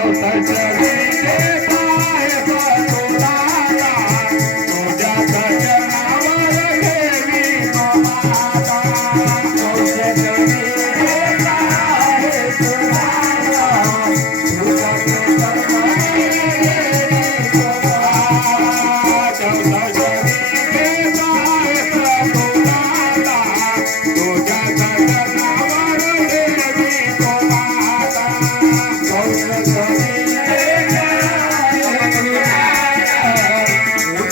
saudade alguém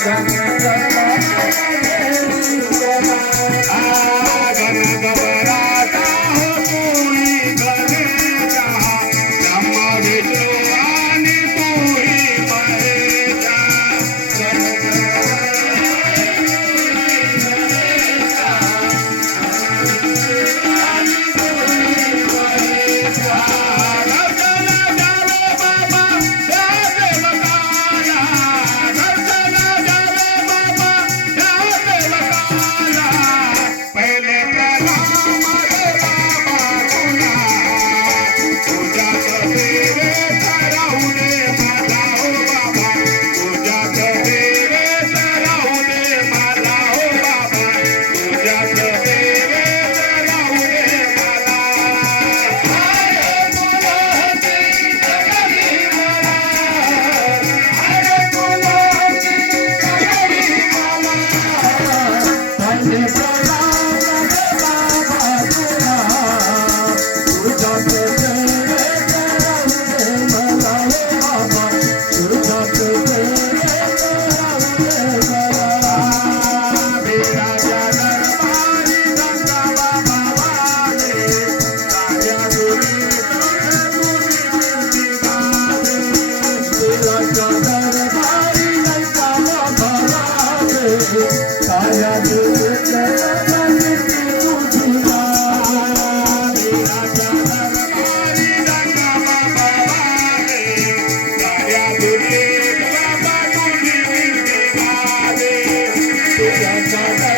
Thank you. da da da